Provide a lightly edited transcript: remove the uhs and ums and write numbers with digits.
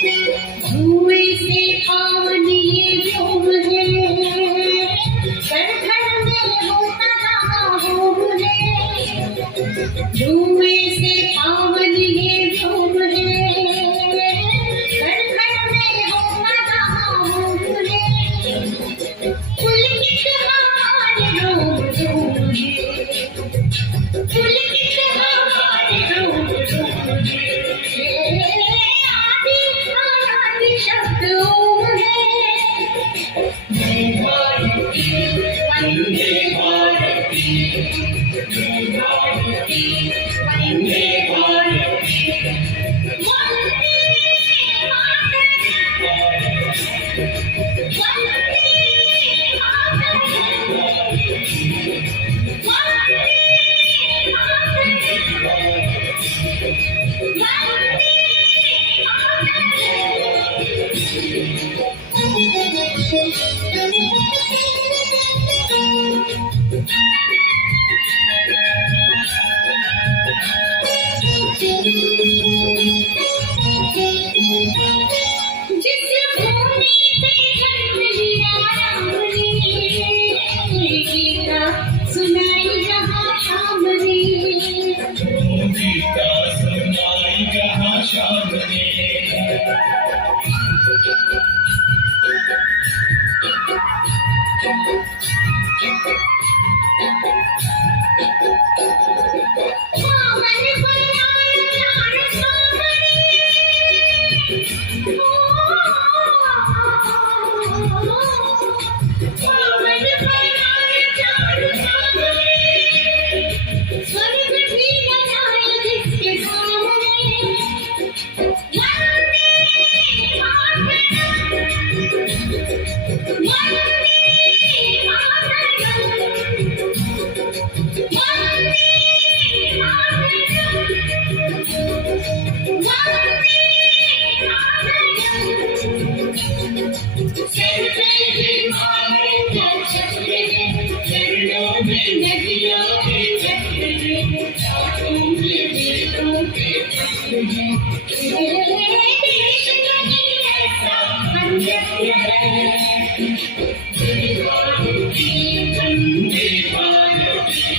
धुएं से पावन ये व्योम है, कण-कण में होता रहा होम है। धुएं से पावन ये व्योम है, कण-कण में होता रहा होम है। पुलकित हमारे रोम-रोम है, पुलकित हमारे रोम-रोम है। आदि शब्द ओम है। जय भारती वंदे भारती, जय भारती वंदे भारती, वंदे मातरम, वंदे मातरम, वंदे मातरम, जिस भूमि पे जन्म लिया राम ने, गीता सुनाई जहाँ शाम ने, गीता सुनाई जहाँ शाम ने। पावन बनाया चार सामने, पावन बनाया चार सामने, स्वर्ग भी बनाया जिसके सामने। वंदे मातरम, वंदे वंदे भारती, वंदे भारती,